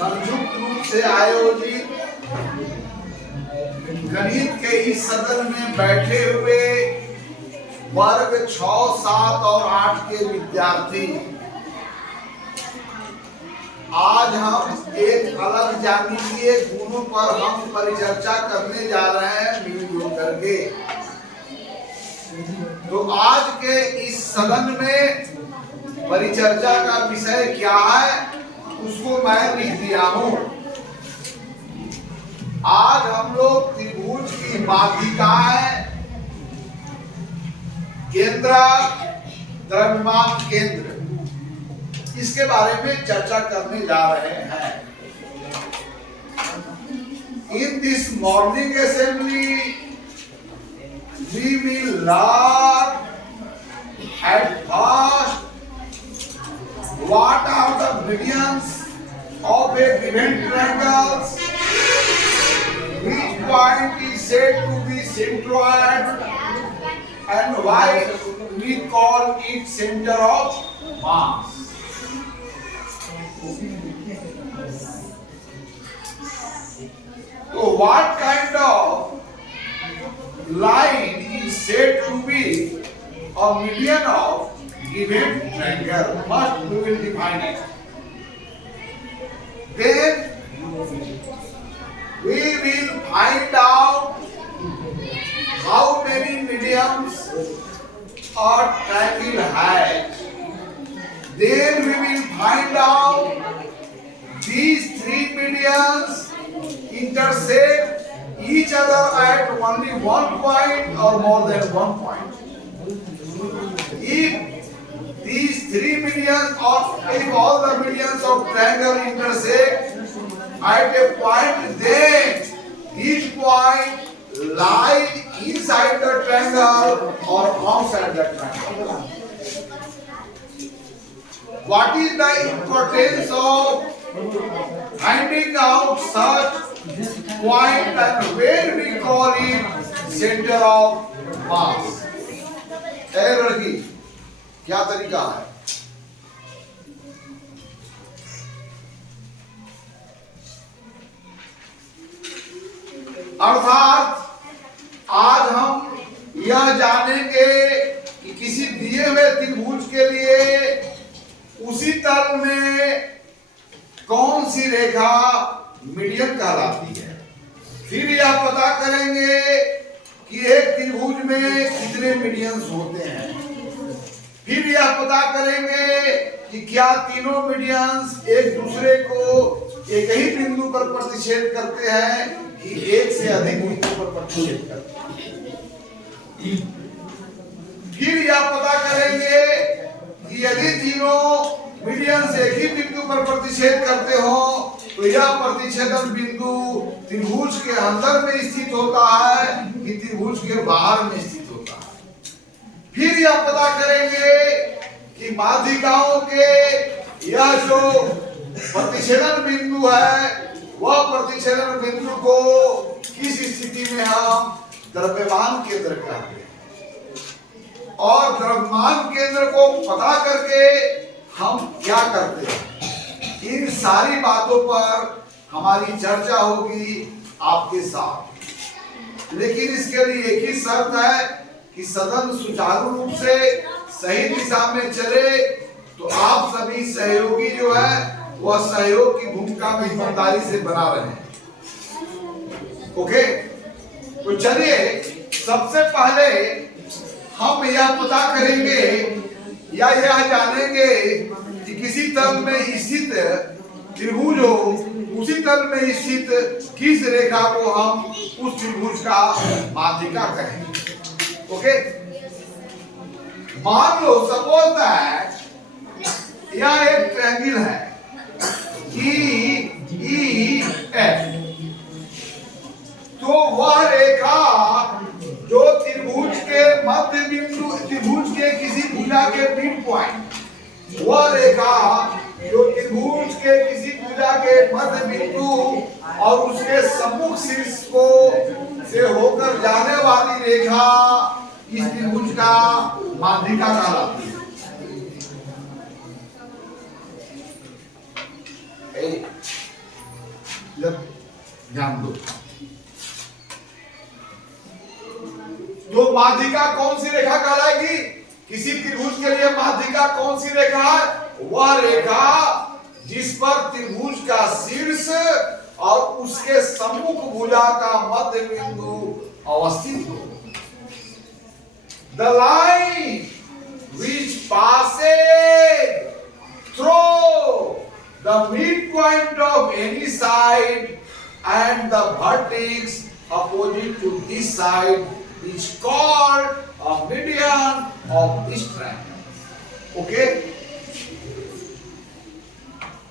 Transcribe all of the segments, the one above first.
संयुक्त रूप से आयोजित गणित के इस सदन में बैठे हुए वर्ग 6, 7 और 8 के विद्यार्थी, आज हम एक अलग ज्यामितीय गुणों पर हम परिचर्चा करने जा रहे हैं मिलजुल करके। तो आज के इस सदन में परिचर्चा का विषय क्या है उसको मैं लिख दिया हूं। आज हम लोग त्रिभुज की माध्यिकाएं, केंद्र, द्रव्यमान केंद्र, इसके बारे में चर्चा करने जा रहे हैं। In this morning assembly, we will learn at first what are the medians of a given triangle, which point is said to be centroid, and why we call it center of mass. So what kind of line is said to be a median of given triangle? First we will define it. Then we will find out how many medians a triangle has. Then we will find out these three medians intersect each other at only one point or more than one point. If these three medians or if all the medians of triangle intersect at a point, then each point lies inside the triangle or outside the triangle. What is the importance of finding out such point and where we call it center of mass? लड़की क्या तरीका है? अर्थात आज हम यह जानेंगे कि किसी दिए हुए त्रिभुज के लिए उसी तल में कौन सी रेखा मीडियन कहलाती है। फिर यह पता करेंगे कि एक त्रिभुज में कितने मीडियंस होते हैं। फिर यह पता करेंगे कि क्या तीनों मीडियंस एक दूसरे को एक ही बिंदु पर प्रतिच्छेद करते हैं कि एक से अधिक बिंदु पर प्रतिच्छेद करते हैं। फिर यह पता करेंगे कि यदि तीनों मीडियंस एक ही बिंदु पर प्रतिच्छेद करते हो तो यह प्रतिच्छेदन बिंदु त्रिभुज के अंदर में स्थित होता है कि त्रिभुज के बाहर में स्थित होता है। फिर यह पता करेंगे कि माध्यिकाओं के यह जो प्रतिच्छेदन बिंदु है वह प्रतिच्छेदन बिंदु को किस स्थिति में हम द्रव्यमान केंद्र कहते हैं, और द्रव्यमान केंद्र को पता करके हम क्या करते हैं। इन सारी बातों पर हमारी चर्चा होगी आपके साथ। लेकिन इसके लिए एक ही शर्त है कि सदन सुचारू रूप से सही दिशा में चले। तो आप सभी सहयोगी जो है वह सहयोग की भूमिका में ईमानदारी से बना रहे। ओके, तो चलिए सबसे पहले हम यह पता करेंगे या यह जानेंगे कि किसी तल में स्थित त्रिभुज हो, उसी तल में स्थित किस रेखा को हम उस त्रिभुज का माध्यिका कहेंगे। ओके, मान लो सपोज दैट यह एक ट्रायंगल है EEF, तो वह रेखा जो त्रिभुज के मध्य बिंदु, त्रिभुज के किसी भुजा के मिड पॉइंट, वह रेखा जो त्रिभुज के किसी भुजा के मध्य बिंदु और उसके सम्मुख शीर्ष को से होकर जाने वाली रेखा इस त्रिभुज का माध्यिका कहलाती है। ध्यान दो। तो माध्यिका कौन सी रेखा कहलाएगी? किसी त्रिभुज के लिए माध्यिका कौन सी रेखा है? वह रेखा जिस पर त्रिभुज का शीर्ष और उसके सम्मुख भुजा का मध्य बिंदु अवस्थित हो। The line which passes through the midpoint of any side and the vertex opposite to this side is called a median of this triangle. Okay?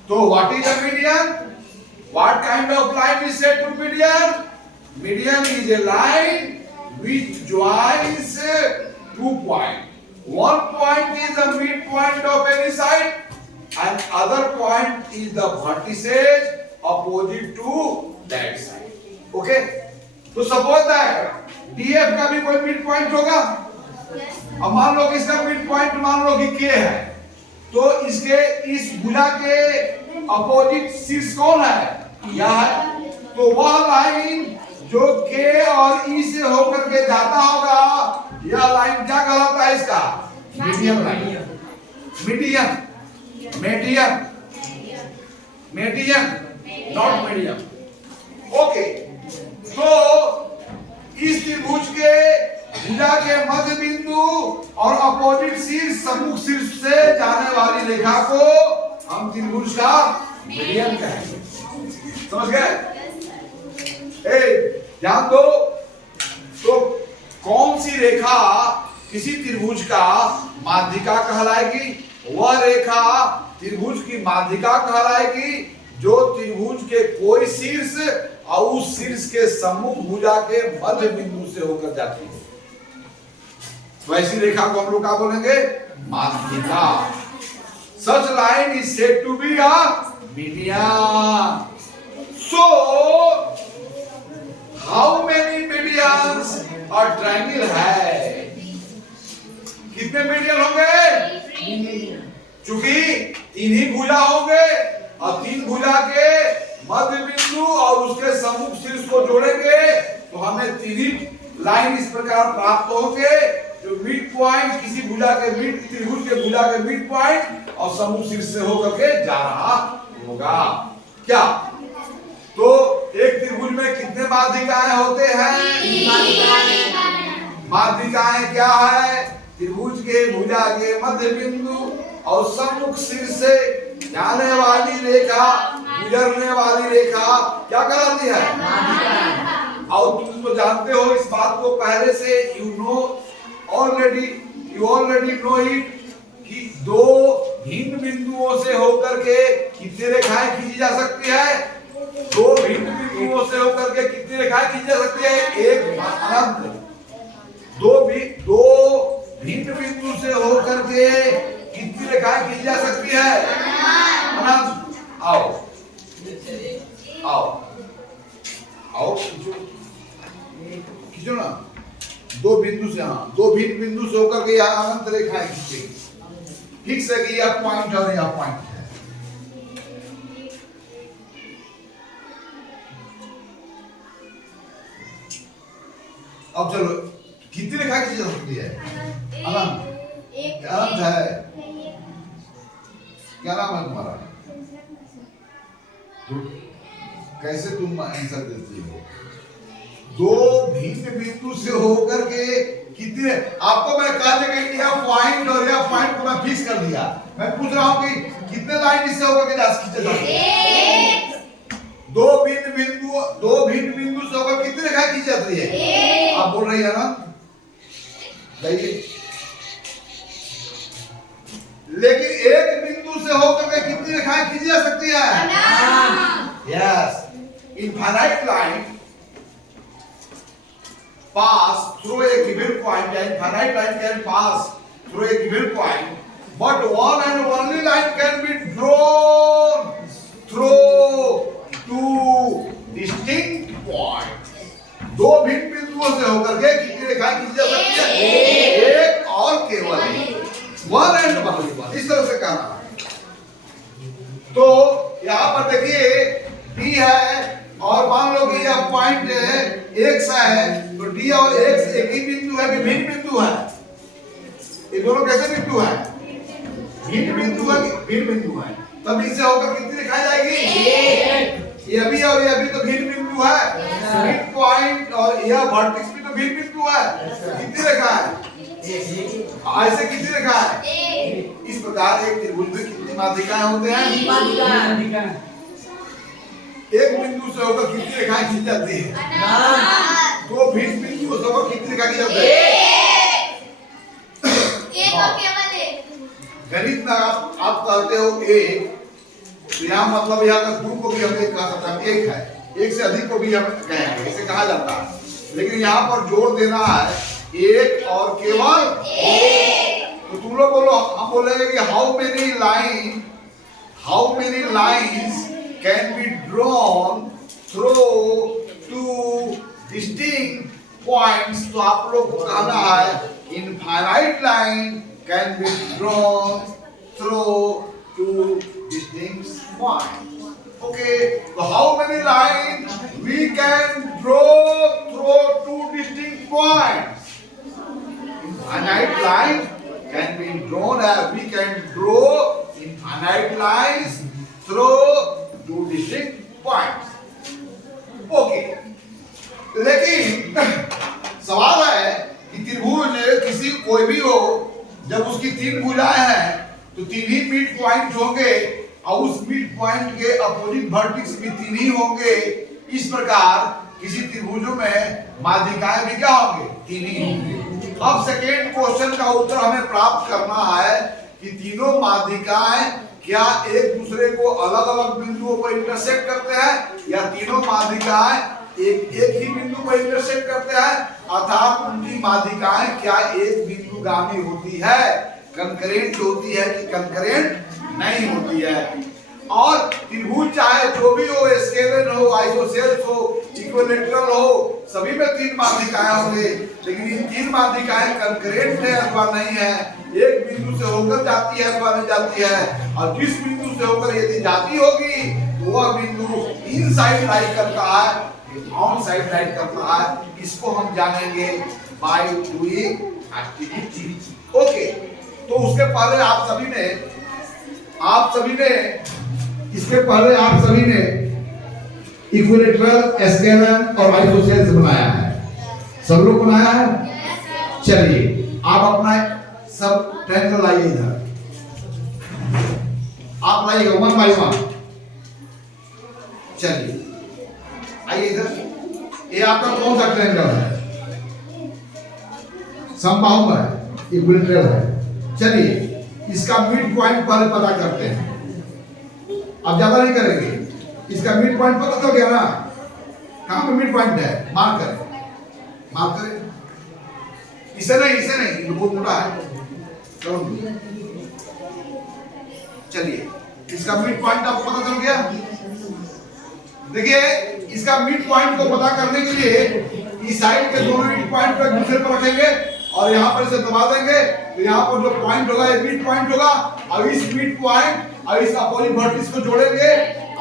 So what is a median? What kind of line is said to median? Median is a line which joins two points. One point is the midpoint of any side and other point is the vertices opposite to that side. Okay? तो suppose that DF का भी कोई mid point होगा। अब मान लो कि इसका mid point मान लो कि K है, तो इसके इस भुजा के अपोजिट शीर्ष कौन है? यह है। तो वह लाइन जो K और E से होकर के जाता होगा, यह लाइन क्या कहलाता है? इसका median line. Median, median, median, not medium. Okay, तो इस त्रिभुज के भुजा के मध्य बिंदु और अपोजिट शीर्ष सम्मुख शीर्ष से जाने वाली रेखा को हम त्रिभुज का मीडियन कहेंगे। समझ गए? ध्यान दो। तो कौन सी रेखा किसी त्रिभुज का माध्यिका कहलाएगी? वह रेखा त्रिभुज की माध्यिका कहलाएगी जो त्रिभुज के कोई शीर्ष और उस शीर्ष के सम्मुख भुजा के मध्य बिंदु से होकर जाती है। तो ऐसी रेखा को हम लोग क्या बोलेंगे? माध्यिका। Such line is said to be a median. So, how many medians a triangle है? कितने मीडियन होंगे? चूंकि तीन ही भुजा होंगे और तीन भुजा के मध्य बिंदु और उसके सम्मुख शीर्ष को जोड़ेंगे तो हमें तीन ही लाइन इस प्रकार प्राप्त होंगे जो मिड पॉइंट किसी भुजा के मिड त्रिभुज के भुजा के मिड पॉइंट और सम्मुख शीर्ष से होकर के जा रहा होगा। क्या? तो एक त्रिभुज में कितने माध्यिकाएं होते हैं? माध्यिकाएं क्या है? त्रिभुज के भुजा के मध्य बिंदु और सम्मुख शीर्ष से जाने वाली रेखा, गुजरने वाली रेखा क्या कहलाती है? और तुम तो जानते हो इस बात को पहले से, you already know it कि दो भिन्न बिंदुओं से होकर के कितनी रेखाएं खींची जा सकती है? दो भिन्न बिंदुओं से होकर के कितनी रेखाएं खींची जा सकती है? एक अनंत। दो भिन्न बिंदु से होकर के कितनी रेखाएं खींची जा सकती है? अनंत। आओ आओ आओ, खींचो ना। दो बिंदु से, हाँ, दो भिन्न बिंदु से होकर के यहाँ अनंत रेखाएं खींचेगी। फिक्स है कि यह पॉइंट और यह पॉइंट है। अब चलो, कितनी रेखा खींची जा सकती है? अनंत। अनंत है। क्या नाम है तुम्हारा? कैसे तुम आंसर देती हो? दो भिन्न बिंदु से होकर के कितने, आपको मैं कह देंगे कि यह पॉइंट और यह पॉइंट को मैं फिक्स कर दिया। मैं पूछ रहा हूं कि कितने लाइन इससे होकर के जा खींचे जाते हैं? दो भिन्न बिंदु से होकर कितनी रेखा खींची जाती है? आप बोल रही है ना? जाइए। लेकिन एक बिंदु से होकर के कितनी रेखाएं खींची जा सकती है? Yes. Infinite line pass through a given point. An infinite line can pass through a given point, but one and only line can be drawn through two distinct points. दो भिन्न बिंदुओं से होकर के कितनी रेखाएं खींची जा सकती है? एक और केवल वन एंड ओनली वन। इस तरह से कहना है। तो यहाँ पर देखिए D है और मान लो कि यह पॉइंट x है, तो d और x एक ही बिंदु है कि भिन्न बिंदु है? ये दोनों कैसे बिंदु है? भिन्न बिंदु है कि भिन्न बिंदु है? तब इसे होकर कितनी दिखाई जाएगी? ये अभी और ये अभी तो भिन्न बिंदु है। मिड पॉइंट और यह वर्टेक्स भी तो भिन्न बिंदु है। कितनी रेखा है? ऐसे कितनी रेखा है? इस प्रकार एक त्रिभुज में कितनी माध्यिकाएं होते हैं? एक बिंदु से होकर कितनी रेखाएं खींच जाती है? तो भिन्न बिंदु से होकर कितनी रेखा खींच जाती है? गणित में आप कहते हो एक, तो यहाँ मतलब यहाँ तक दो को भी हम एक कह सकते हैं, एक है, एक से अधिक को भी हम कहेंगे, इसे कहा जाता है। लेकिन यहाँ पर जोर देना है एक और केवल एक। तो तुम लोग बोलो, हम बोलेंगे कि how many lines can be drawn through two distinct points. तो आप लोग को कहना है infinite line can be drawn through two distinct points. Okay, so how many lines we can draw through two distinct points? Infinite line can be drawn as we can draw infinite lines through two distinct points. Okay, लेकिन सवाल है कि त्रिभुज किसी कोई भी हो, जब उसकी तीन भुजाएं हैं तो तीन ही मिड पॉइंट होंगे और उस मिड पॉइंट के अपोजिट वर्टेक्स भी तीन ही होंगे। इस प्रकार किसी त्रिभुजों में माध्यिकाएं भी क्या होंगे? तीन ही होंगे। अब सेकेंड क्वेश्चन का उत्तर हमें प्राप्त करना है कि तीनों माध्यिकाएं क्या एक दूसरे को अलग अलग बिंदुओं पर इंटरसेक्ट करते हैं या तीनों माध्यिकाएं एक ही बिंदु पर इंटरसेक्ट करते हैं, अर्थात उनकी माध्यिकाएं क्या एक बिंदुगामी होती है, कंकरेंट होती है कि कंकरेंट नहीं होती है। और त्रिभुज चाहे जो भी हो, स्केलर हो, आइसोसेल्स हो, इक्विलैटरल हो, सभी में तीन माध्यिकाएं होंगे, लेकिन इन तीन माध्यिकाएं कंकरेंट है अथवा नहीं है, एक बिंदु से होकर जाती है अथवा नहीं जाती है। और जिस बिंदु से होकर यदि जाती होगी तो वह बिंदु इन साइड लाई करता है, ऑन साइड लाइन करता है। इसको हम जानेंगे बाय डूइंग एक्टिविटी। ओके, तो उसके पहले आप सभी ने इक्विलैटरल, स्केलर और आइसोसेल्स बनाया है। सब लोग बनाया है। चलिए आप अपना सब ट्रायंगल लाइए इधर, आप लाइएगा वन बाय वन। चलिए आइए इधर। ये आपका कौन सा ट्रायंगल है? समबाहु है, इक्विलैटरल है। चलिए इसका मिड पॉइंट पहले पता करते हैं। अब ज्यादा नहीं करेंगे, इसका मिड पॉइंट पता चल गया ना? कहां पे मिड पॉइंट है? मार्क करें। इसे नहीं, बहुत मोटा है। चलिए इसका मिड पॉइंट आपको पता चल गया। देखिए इसका मिड पॉइंट को पता करने के लिए इस साइड के दोनों मिड पॉइंट को एक दूसरे पर रखेंगे और यहाँ पर इसे दबा देंगे, तो यहाँ पर जो पॉइंट होगा ये मिड पॉइंट होगा। अब इस मिड पॉइंट और इस अपोजिट वर्टेक्स को जोड़ेंगे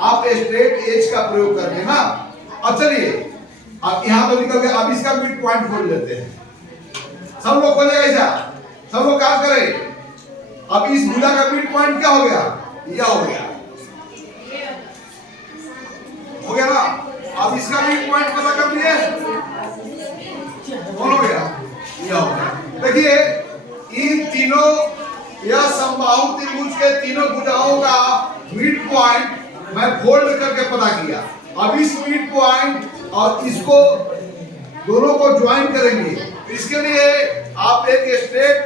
आप स्ट्रेट एज का प्रयोग करके ना। अब चलिए अब यहाँ तो निकल गया, अब इसका मिड पॉइंट खोल लेते हैं। सब लोग खोलेगा ऐसा, सब लोग क्या करें? अब इस भुजा का मिड पॉइंट क्या हो गया? यह हो गया ना। अब इसका मिड पॉइंट पता कर लिए, कौन हो गया? यह हो गया। देखिए इन तीनों, यह समबाहु त्रिभुज के तीनों भुजाओं का मिड पॉइंट मैं फोल्ड करके पता किया। अब इस मिड पॉइंट और इसको दोनों को ज्वाइन करेंगे। इसके लिए आप एक स्ट्रेट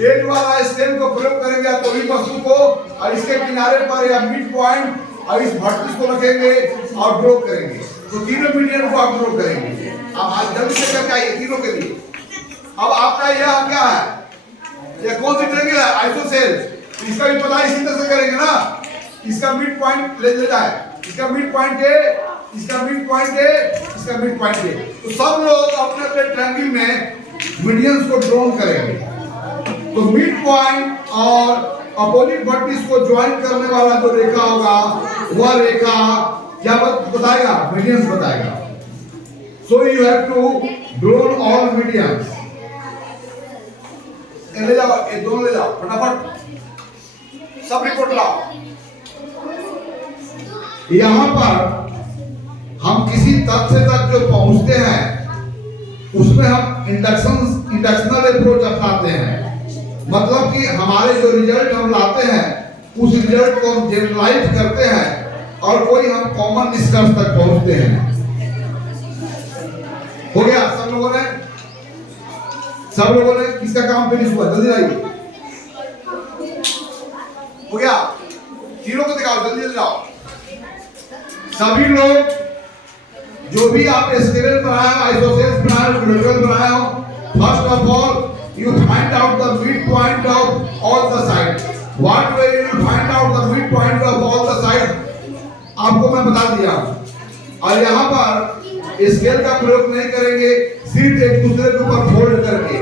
एज वाला स्टेम को प्रयोग करेंगे तो भी वस्तु को, और इसके किनारे पर या मिड पॉइंट और इस वर्टेक्स को रखेंगे और ड्रॉ करेंगे, तो तीनों मीडियन को आप ड्रॉ करेंगे। अब आज जल्दी से करके आइए तीनों के लिए। अब आपका यह क्या है? यह कौन सी ट्रायंगल है? आइसोसेल्स। इसका भी पता इसी तरह से करेंगे ना। इसका मिड पॉइंट ले जाए, इसका मिड पॉइंट है, इसका मिड पॉइंट है, इसका मिड पॉइंट है। तो सब लोग अपने अपने ट्रायंगल में मीडियंस को ड्रॉ करेंगे। तो मिड पॉइंट और अपोजिट वर्टेक्स को ज्वाइन करने वाला जो रेखा होगा वह रेखा क्या बताएगा? मीडियंस बताएगा। So you have to drawn all medians. ले जाओ, ये दोनों ले जाओ फटाफट, सब रिपोर्ट लाओ। यहां पर हम किसी तथ्य तक जो पहुंचते हैं उसमें हम इंडक्शनल अप्रोच अपनाते हैं। मतलब कि हमारे जो रिजल्ट हम लाते हैं उस रिजल्ट को हम जनरलाइज करते हैं और कोई हम कॉमन निष्कर्ष तक पहुंचते हैं। हो गया सब लोगों ने? सब लोगों ने किसका काम फिनिश हुआ? जल्दी आइए। हो गया? तीनों को दिखाओ, जल्दी जल्दी आओ। सभी लोग जो भी आप स्केलर बनाया, आइसोसेल्स बनाया, ग्लोबल बनाया हो, first of all you find out the mid point of all the side. What way you find out the mid point of all the side आपको मैं बता दिया। और यहाँ पर स्केल का प्रयोग नहीं करेंगे, सिर्फ एक दूसरे के ऊपर फोल्ड करके,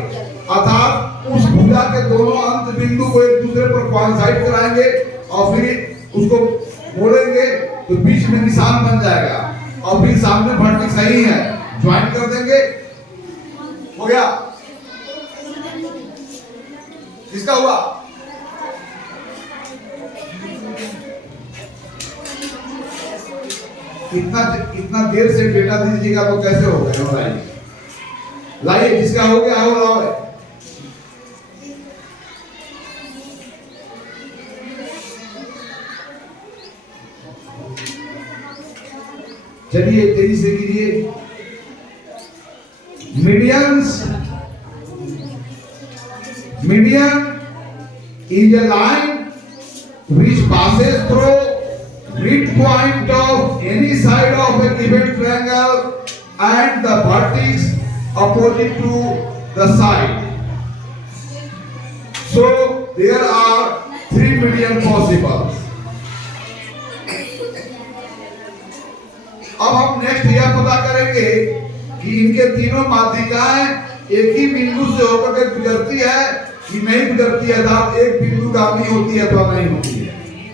अर्थात उस भुजा के दोनों अंत बिंदु को एक दूसरे पर कोइंसाइड कराएंगे और फिर उसको मोड़ेंगे तो बीच में निशान बन जाएगा और फिर सामने वर्टेक्स सही है, ज्वाइन कर देंगे। हो गया? किसका हुआ? इतना देर से डेटा दीजिएगा तो कैसे होगा? लाइए, जिसका हो गया हो लाओ। चलिए तेजी से कीजिए। Median is a line which passes through midpoint of any side of a given triangle and the vertex opposite to the side. So there are 3 median possible. अब हम नेक्स्ट यह पता करेंगे कि इनके तीनों माध्यिकाएं एक ही बिंदु से होकर के गुजरती है कि नहीं गुजरती है, अर्थात एक बिंदुगामी होती है अथवा नहीं होती है।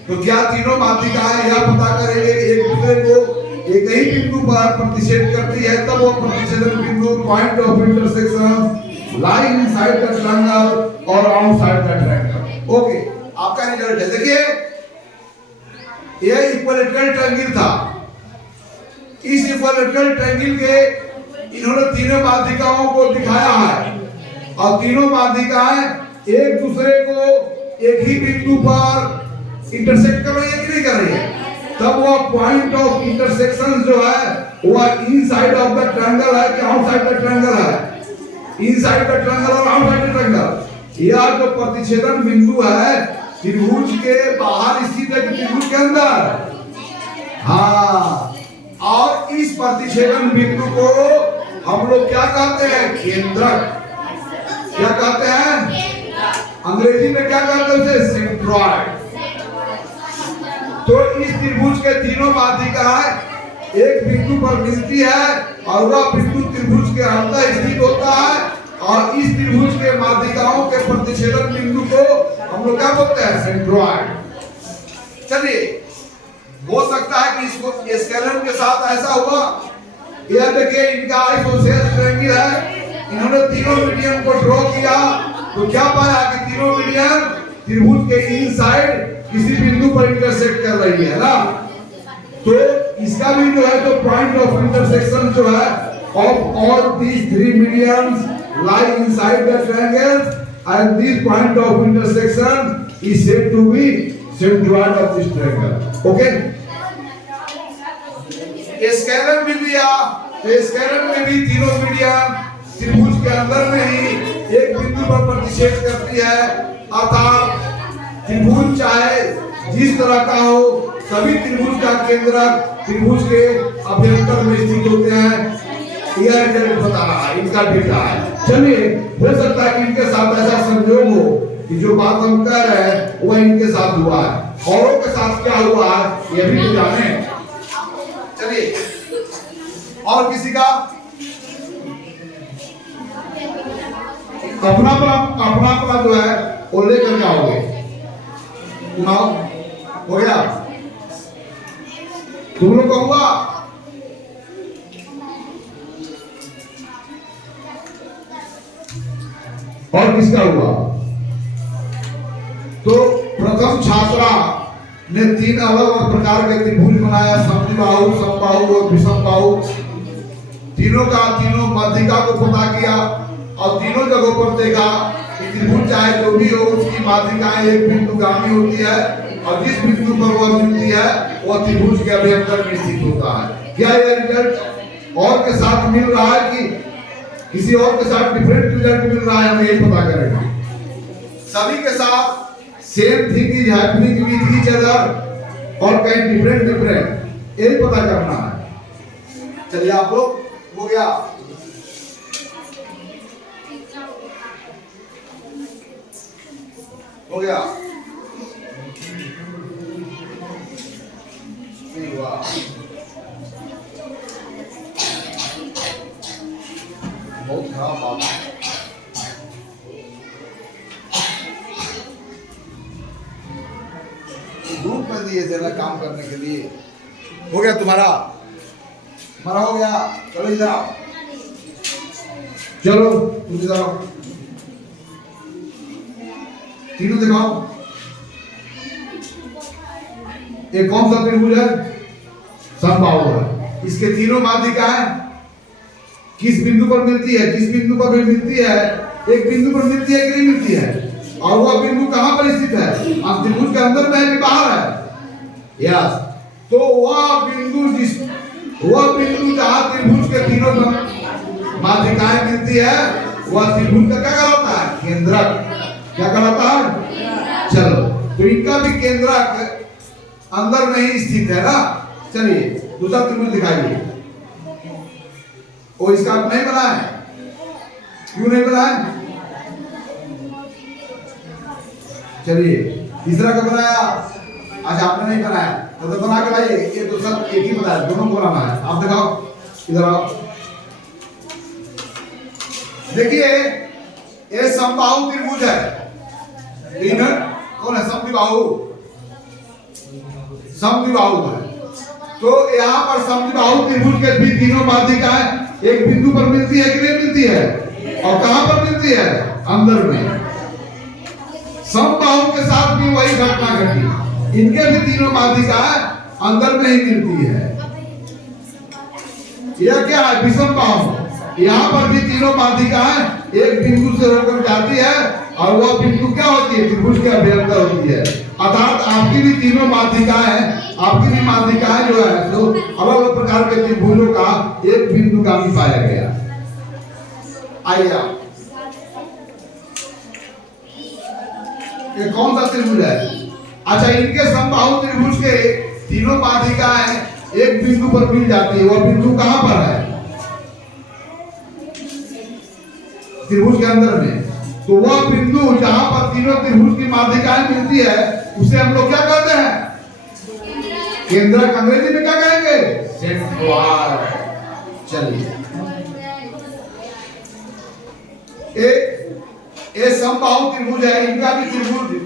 तो क्या तीनों माध्यिकाएं यह पता करेंगे कि एक दूसरे को एक ही बिंदु पर प्रतिच्छेद करती है, तब वो प्रतिच्छेदन बिंदु point of intersection lie inside the triangle और आउटसाइड द ट्रायंगल। ओके, आपका रिजल्ट है। देखिए ये इक्विलैटरल ट्रायंगल था। इस इक्विलैटरल ट्रायंगल के इन्होंने तीनों माध्यिकाओं को दिखाया है और तीनों माध्यिकाएं एक दूसरे को एक ही बिंदु पर इंटरसेक्ट कर रही है कि नहीं कर रही है? तब वो पॉइंट ऑफ इंटरसेक्शन जो है वह इनसाइड ऑफ द ट्रायंगल है कि आउटसाइड द ट्रायंगल है? इनसाइड द ट्रायंगल और आउटसाइड द ट्रायंगल। यह जो प्रतिच्छेदन बिंदु है त्रिभुज के बाहर स्थित है कि त्रिभुज के अंदर? हाँ, और इस प्रतिच्छेदन बिंदु को हम लोग क्या कहते हैं? केंद्रक। क्या कहते हैं? अंग्रेजी में क्या कहते हैं उसे? सेंट्रॉइड। तो इस त्रिभुज के तीनों माध्यिकाएं एक बिंदु पर मिलती है और वह बिंदु त्रिभुज के अंदर स्थित होता है और इस त्रिभुज के माध्यिकाओं के प्रतिच्छेदन बिंदु को हम लोग क्या बोलते हैं? सेंट्रॉइड। चलिए, हो सकता है कि इसको स्केलर के साथ ऐसा हुआ। यह देखिए इनका आइसोसेल्स ट्रायंगल है, इन्होंने तीनों मीडियन को ड्रॉ किया तो क्या पाया कि तीनों मीडियन त्रिभुज के इनसाइड किसी बिंदु पर इंटरसेक्ट कर रही है ना। तो इसका भी जो है तो पॉइंट ऑफ इंटरसेक्शन जो है of all these 3 medians lie inside the triangles and this point of intersection is said to be centroid of this triangle. Okay? Scalar मिल गया तो स्केलर में भी तीनों मीडियन त्रिभुज के अंदर में ही एक बिंदु पर प्रतिच्छेद करती है, अर्थात त्रिभुज चाहे जिस तरह का हो सभी त्रिभुज का केंद्रक त्रिभुज के अभ्यंतर में स्थित होते हैं। यह रिजल्ट बता रहा है, इनका डेटा है। चलिए, हो सकता है कि इनके साथ ऐसा संयोग हो कि जो बात हम कह रहे हैं वह इनके साथ हुआ है। औरों के साथ क्या हुआ है यह भी तो जाने। चलिए, और किसी का अपना जो है वो लेकर क्या हो गए? हो गया। तुम लोग का हुआ? और किसका हुआ? तो प्रथम छात्रा ने 3 अलग अलग प्रकार के त्रिभुज बनाया, समबाहु, समबाहु और विषमबाहु। तीनों का तीनों माध्यिका को पता किया और तीनों जगहों पर देखा कि त्रिभुज चाहे जो भी हो उसकी माध्यिकाएं एक बिंदुगामी होती है और जिस बिंदु पर वह मिलती है वह त्रिभुज के अभ्यंतर में स्थित होता है। क्या यह रिजल्ट और के साथ मिल रहा है कि किसी और के साथ डिफरेंट रिजल्ट मिल रहा है? हमें यही पता करेगा। सभी के साथ same thing is happening with each other और कहीं डिफरेंट यही पता करना है। चलिए आप लोग हो गया। हो गया बहुत खराब बात है। ग्रुप में दिए थे ना काम करने के लिए। हो गया तुम्हारा? हमारा हो गया। चलो इधर आओ, चलो तुम इधर आओ, तीनों दिखाओ। ये कौन सा त्रिभुज है? समबाहु है। इसके तीनों माध्यिकाएं किस बिंदु पर मिलती है? किस बिंदु पर भी मिलती है? एक बिंदु पर मिलती है कि नहीं मिलती है? और वह बिंदु कहां पर स्थित है? त्रिभुज के अंदर में है कि बाहर है? यस। तो वह बिंदु जहां त्रिभुज के तीनों माध्यिकाएं मिलती है वह त्रिभुज का क्या कहलाता है? केंद्रक। क्या कहलाता है? चलो, तो इनका भी केंद्रक अंदर में ही स्थित है ना। चलिए दूसरा त्रिभुज दिखाइए। वो इसका नहीं बना है? क्यों नहीं बना है? चलिए तीसरा कब बनाया? अच्छा आपने नहीं बनाया तो बना के लाइए। ये तो सब एक ही बनाया, दोनों को बनाना है। आप दिखाओ, इधर आओ। देखिए ये समबाहु त्रिभुज है। इधर कौन है? समद्विबाहु। समद्विबाहु है। तो यहाँ पर समद्विबाहु त्रिभुज के भी तीनों माध्यिकाएं एक बिंदु पर मिलती है कि नहीं मिलती है? और कहां पर मिलती है? अंदर में। समबाहु के साथ भी वही घटना घटी। इनके भी तीनों माध्यिकाएं अंदर में ही मिलती है। यह क्या है? विषमबाहु। यहाँ पर भी तीनों माध्यिकाएं एक बिंदु से होकर जाती है और वह बिंदु क्या होती है? त्रिभुज के अभ्यंतर होती है। अर्थात आपकी भी तीनों माध्यिकाएं, आपकी भी माध्यिकाएं जो है तो अलग अलग प्रकार के त्रिभुजों का एक बिंदुगामी पाया गया। आइए ये कौन सा त्रिभुज है? अच्छा, इनके समबाहु त्रिभुज के तीनों माध्यिकाएं एक बिंदु पर मिल जाती है। वह बिंदु कहां पर है? त्रिभुज के अंदर में। तो वह बिंदु जहां पर तीनों त्रिभुज की माध्यिकाएं मिलती है उसे हम लोग क्या कहते हैं? केंद्रक। अंग्रेजी में क्या कहेंगे? सेंट्रोइड। चलिए ये समबाहु त्रिभुज है। इनका भी त्रिभुज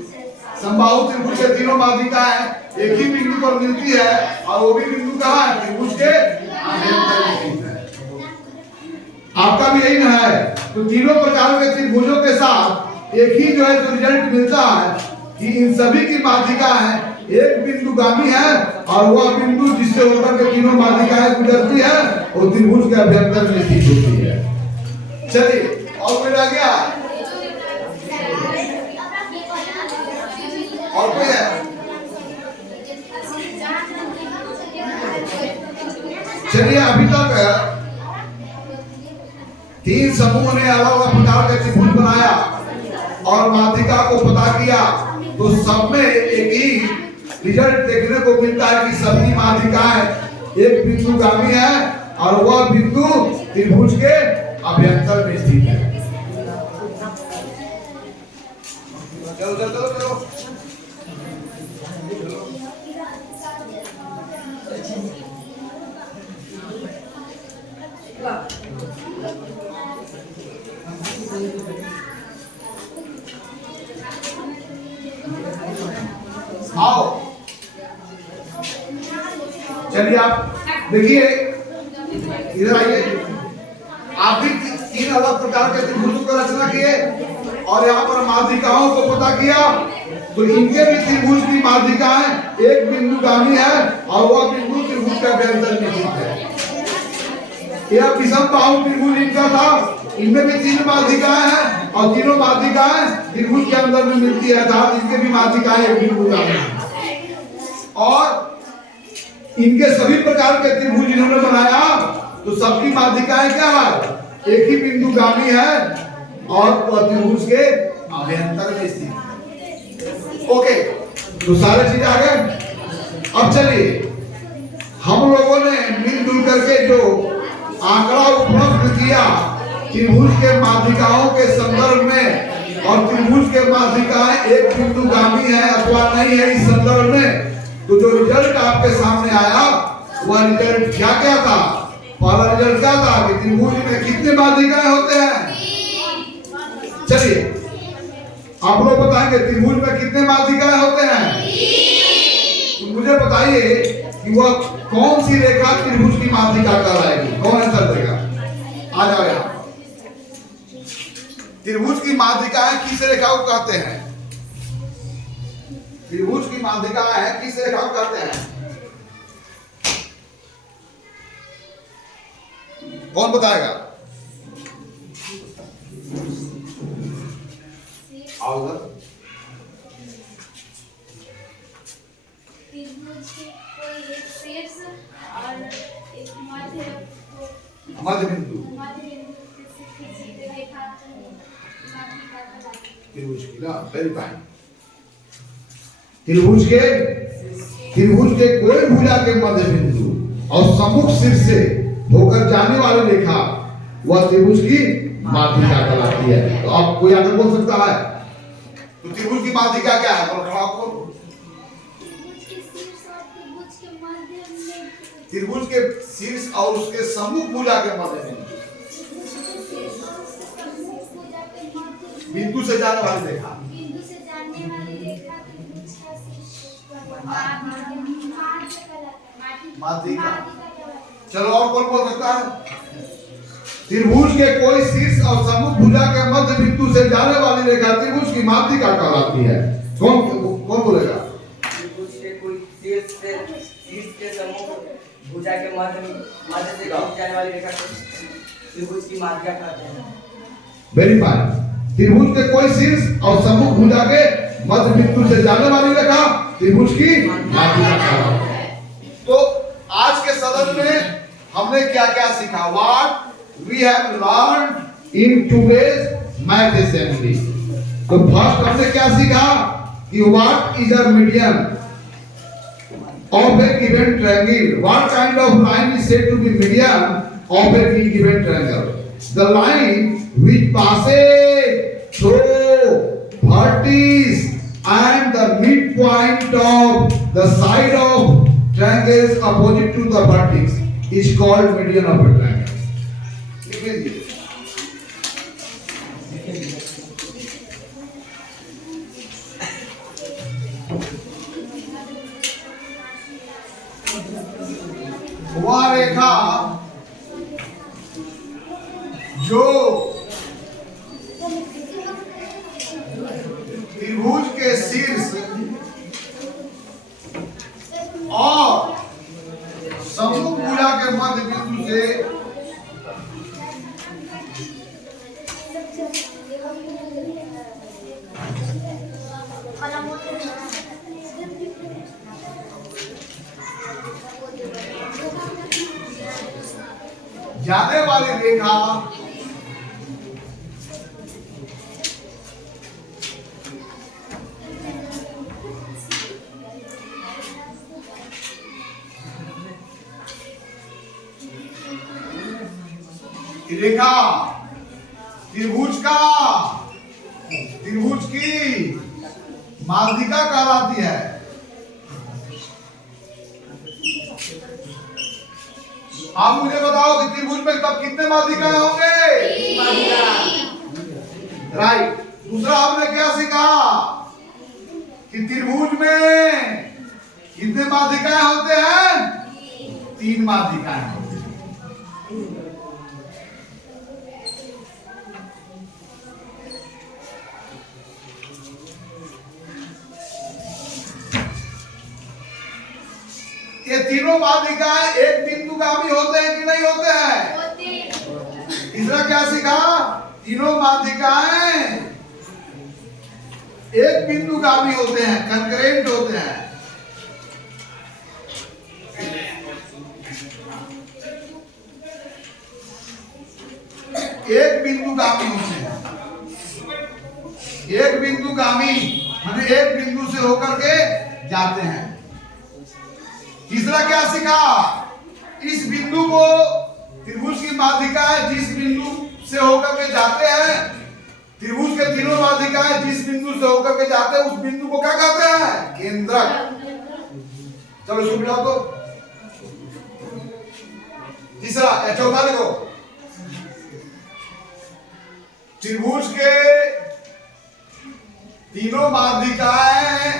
समबाहु त्रिभुज के तीनों माध्यिकाएं एक ही बिंदु पर मिलती है और वो भी बिंदु कहाँ है? त्रिभुज के अभ्यंतर में स्थित है। आपका भी यही ना है। तो तीनों प्रकार के त्रिभुजों के साथ एक ही जो है जो रिजल्ट मिलता है कि इन सभी की माध्यिकाएं एक बिंदुगामी है और वह बिंदु जिससे होकर के तीनों माध्यिकाएं गुजरती है वो त्रिभुज के अभ्यंतर में स्थित होती है। चलिए और कोई रह गया? और कोई है? चलिए अभी तक 3 समूह ने अलग अलग प्रकार के त्रिभुज बनाया और माध्यिका को पता किया। तो सब में एक ही रिजल्ट देखने को मिलता है कि सभी माध्यिकाएं एक बिंदुगामी है और वह बिंदु त्रिभुज के अभ्यंतर में स्थित है। चलो चलो चलो चलो। आओ चलिए आप देखिए, इधर आइए। आप भी तीन अलग प्रकार के त्रिभुजों की रचना किए और यहाँ पर माध्यिकाओं को पता किया, तो इनके भी त्रिभुज की माध्यिकाएं एक बिंदुगामी है और वह बिंदु त्रिभुज का व्यंजन निश्चित है। यह विषम बाहु त्रिभुज इनका था, इनमें भी तीन माध्यिकाएं हैं और तीनों माध्यिकाएं त्रिभुज के अंदर में मिलती है, इनके भी माध्यिकाएं एक बिंदुगामी है। और इनके सभी प्रकार के त्रिभुज इन्होंने बनाया तो सबकी माध्यिकाएं क्या है, एक ही बिंदुगामी है और त्रिभुज के अभ्यंतर में स्थित। ओके, तो सारे चीज आ गए। अब चलिए हम लोगों ने मिलजुल करके जो आंकड़ा उपलब्ध किया त्रिभुज के माध्यिकाओं के संदर्भ में, और त्रिभुज के माध्यिकाएं एक बिंदुगामी है अथवा नहीं है इस संदर्भ में, तो जो रिजल्ट आपके सामने आया वह रिजल्ट क्या क्या था? पहला रिजल्ट क्या था कि त्रिभुज में कितने माध्यिकाएं होते हैं? चलिए आप लोग बताएंगे त्रिभुज में कितने माध्यिकाएं होते हैं? तो मुझे बताइए कि वह कौन सी रेखा त्रिभुज की माध्यिका कहलाएगी? कौन आंसर देगा? आ जाओ यहाँ। त्रिभुज की माध्यिकाएं किस रेखा को कहते हैं? त्रिभुज की माध्यिकाएं किस रेखा को कहते हैं? कौन बताएगा? आओ उधर। त्रिभुज की कोई एक शीर्ष और एक मध्य बिंदु रेखा त्रिभुज की ना, वेरी फाइन। त्रिभुज के कोई भुजा के मध्य बिंदु और सम्मुख शीर्ष से होकर जाने वाली रेखा वह त्रिभुज की माध्यिका कहलाती है। तो आप कोई आगे बोल सकता है? तो त्रिभुज की माध्यिका क्या है? त्रिभुज के शीर्ष और उसके सम्मुख भुजा के मध्य बिंदु से जाने वाली रेखा। माध्यिका। चलो और कौन बोल सकता है? त्रिभुज के कोई शीर्ष और सम्मुख भुजा के मध्य बिंदु से जाने वाली रेखा त्रिभुज की माध्यिका कहलाती है। कौन बोलेगा? त्रिभुज के कोई शीर्ष के सम्मुख भुजा के मध्य से जाने वाली रेखा त्रिभुज की माध्यिका कहते हैं। Very fine. त्रिभुज के कोई शीर्ष और सम्मुख भुजा के मध्य बिंदु से जाने वाली रेखा त्रिभुज की माध्यिका कहलाती है। तो आज के सदन में हमने क्या क्या सीखा? What we have learned in today's math assembly. तो फर्स्ट हमने क्या सीखा कि what is a median of a given triangle? What kind of line is said to be median of a given triangle? The line which passes through vertex and the midpoint of the side of triangles opposite to the vertex is called median of a triangle. वह रेखा जो त्रिभुज के शीर्ष और सम्मुख भुजा के मध्य बिंदु से जाने वाली रेखा रेखा त्रिभुज की माध्यिका कहलाती है। आप मुझे बताओ कि त्रिभुज में तब कितने माध्यिकाएं होंगे? राइट। दूसरा हमने क्या सीखा कि त्रिभुज में कितने माध्यिकाएं होते हैं? 3 माध्यिकाएं होती हैं। ये तीनों माध्यिकाएं एक बिंदुगामी होते हैं कि नहीं होते हैं? तीसरा क्या सीखा? तीनों माध्यिकाएं एक बिंदुगामी होते हैं, कंकरेंट होते हैं। एक बिंदुगामी होते हैं। एक बिंदुगामी माने एक बिंदु से होकर के जाते हैं। तीसरा क्या सीखा? इस बिंदु को त्रिभुज की माध्यिकाएं जिस बिंदु से होकर के जाते हैं, त्रिभुज के तीनों माध्यिकाएं जिस बिंदु से होकर के जाते हैं उस बिंदु को क्या कहते हैं? केंद्रक। चलो इसको मिलाओ तो। तीसरा चौथा देखो, त्रिभुज के तीनों माध्यिकाएं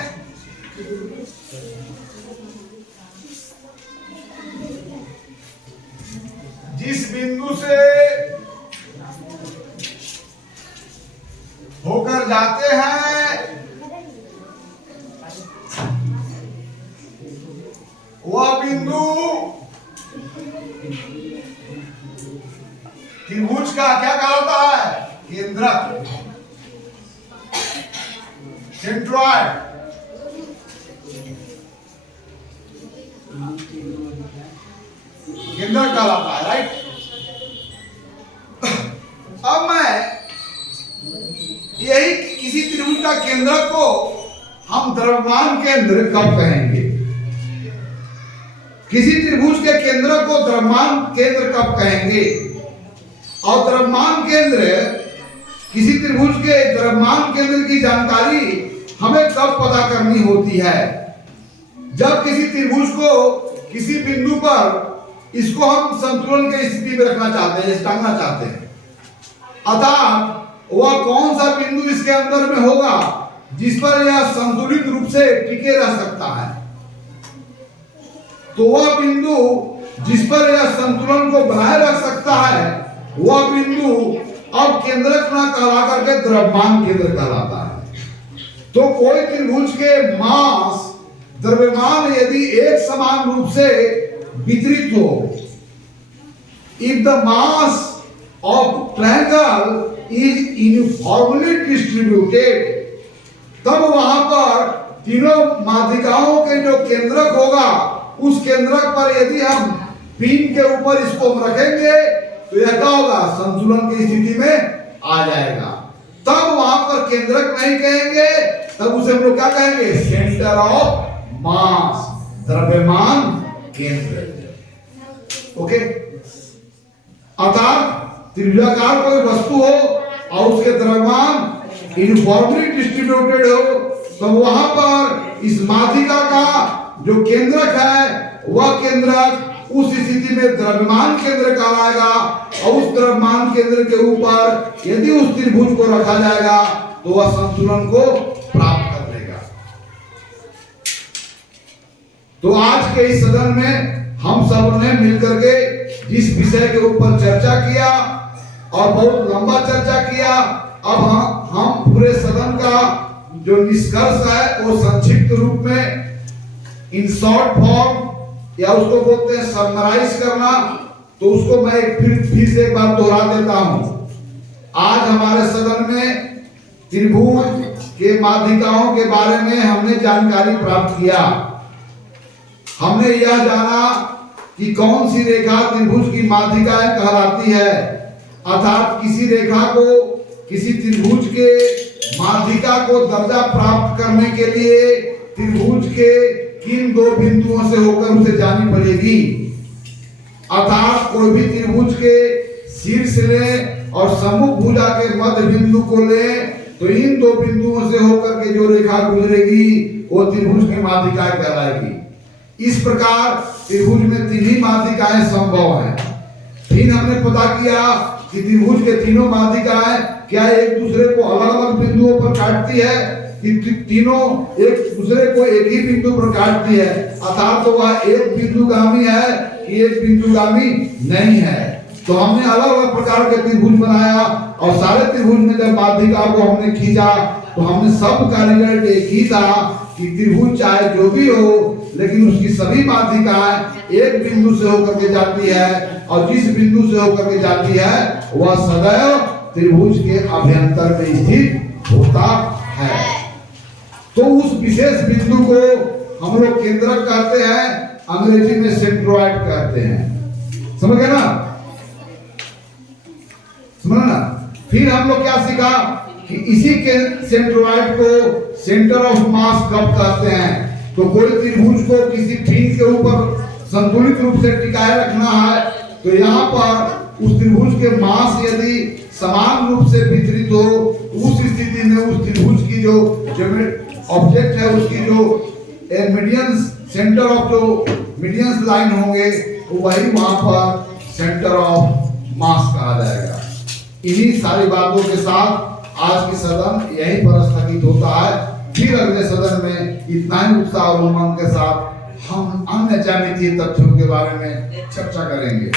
जिस बिंदु से होकर जाते हैं वह बिंदु त्रिभुज का क्या कहलाता है? केंद्रक, सेंट्रॉइड। केंद्रक कहलाता है, राइट। अब मैं यही किसी त्रिभुज का केंद्रक को हम द्रव्यमान केंद्र कब कहेंगे? किसी त्रिभुज के केंद्रक को द्रव्यमान केंद्र कब कहेंगे? और द्रव्यमान केंद्र, किसी त्रिभुज के द्रव्यमान केंद्र की जानकारी हमें कब पता करनी होती है? जब किसी त्रिभुज को किसी बिंदु पर इसको हम संतुलन की स्थिति में रखना चाहते हैं, टांगना चाहते हैं। अतः वह कौन सा बिंदु इसके अंदर में होगा जिस पर यह संतुलित रूप से टिके रह सकता है? तो वह बिंदु जिस पर यह संतुलन को बनाए रख सकता है वह बिंदु अब केंद्रक ना कहला करके द्रव्यमान केंद्र कहलाता है। तो कोई त्रिभुज के मास द्रव्यमान यदि एक समान रूप से वितरित हो, if the mass of triangle is uniformly distributed, तब वहां पर तीनों माध्यिकाओं के जो केंद्रक होगा उस केंद्रक पर यदि हम पिन के ऊपर इसको रखेंगे तो यह क्या होगा? संतुलन की स्थिति में आ जाएगा। तब वहां पर केंद्रक नहीं कहेंगे, तब उसे हम लोग क्या कहेंगे? सेंटर ऑफ मास, द्रव्यमान केंद्र। ओके। अर्थात त्रिभुजाकार कोई वस्तु हो और उसके द्रव्यमान यूनिफॉर्मली डिस्ट्रीब्यूटेड हो तो वहां पर इस माध्यिका का जो केंद्रक है वह केंद्रक उस स्थिति में द्रव्यमान केंद्र कहलाएगा और उस द्रव्यमान केंद्र के ऊपर यदि उस त्रिभुज को रखा जाएगा तो वह संतुलन को प्राप्त कर लेगा। तो आज के इस सदन में हम सब ने मिलकर के जिस विषय के ऊपर चर्चा किया और बहुत लंबा चर्चा किया, अब हम पूरे सदन का जो निष्कर्ष है वो संक्षिप्त रूप में इन शॉर्ट फॉर्म या उसको बोलते हैं समराइज करना, तो उसको मैं फिर से एक बार दोहरा देता हूं। आज हमारे सदन में त्रिभुज के माध्यिकाओं के बारे में हमने जानकारी प्राप्त किया। हमने यह जाना कि कौन सी रेखा त्रिभुज की माध्यिकाएं कहलाती है, अर्थात किसी रेखा को किसी त्रिभुज के माध्यिका को दर्जा प्राप्त करने के लिए त्रिभुज के किन दो बिंदुओं से होकर उसे जानी पड़ेगी। अर्थात कोई भी त्रिभुज के शीर्ष लें और सम्मुख भुजा के मध्य बिंदु को लें तो इन दो बिंदुओं से होकर के जो रेखा गुजरेगी वो त्रिभुज की माध्यिकाएं कहलाएगी। इस प्रकार त्रिभुज में तीन ही माध्यिकाएं संभव हैं। फिर हमने पता किया कि त्रिभुज के तीनों माध्यिकाएं क्या एक दूसरे को अलग अलग बिंदुओं पर काटती है कि तीनों एक दूसरे को एक ही बिंदु पर काटती है, अर्थात तो वह एक बिंदुगामी है कि एक बिंदुगामी नहीं है। तो हमने अलग अलग प्रकार के त्रिभुज बनाया और सारे त्रिभुज में जब माध्यिका को हमने खींचा तो हमने सब का रिजल्ट एक ही था कि त्रिभुज चाहे जो भी हो लेकिन उसकी सभी माध्यिकाएं एक बिंदु से होकर के जाती है और जिस बिंदु से होकर के जाती है वह सदैव त्रिभुज के अभ्यंतर में स्थित होता है। तो उस विशेष बिंदु को हम लोग केंद्रक कहते हैं, अंग्रेजी में सेंट्रोइड कहते हैं। समझ गए ना? समझ ना? फिर हम लोग क्या सीखा कि इसी के सेंट्रोइड को सेंटर ऑफ मास कब कहते हैं। तो कोई त्रिभुज को किसी पिन के ऊपर संतुलित रूप से टिकाए रखना है तो यहाँ पर उस त्रिभुज के मास यदि समान रूप से वितरित हो उस स्थिति में उस त्रिभुज की जो ऑब्जेक्ट है उसकी जो मीडियन सेंटर ऑफ जो मीडियन लाइन होंगे वही वहां पर सेंटर ऑफ मास कहा जाएगा। इन्हीं सारी बातों के साथ आज की सदन यहीं पर स्थगित होता है। फिर अगले सदन में इतना ही उत्साह और उमंग के साथ हम अन्य ज्यामितीय तथ्यों के बारे में चर्चा करेंगे।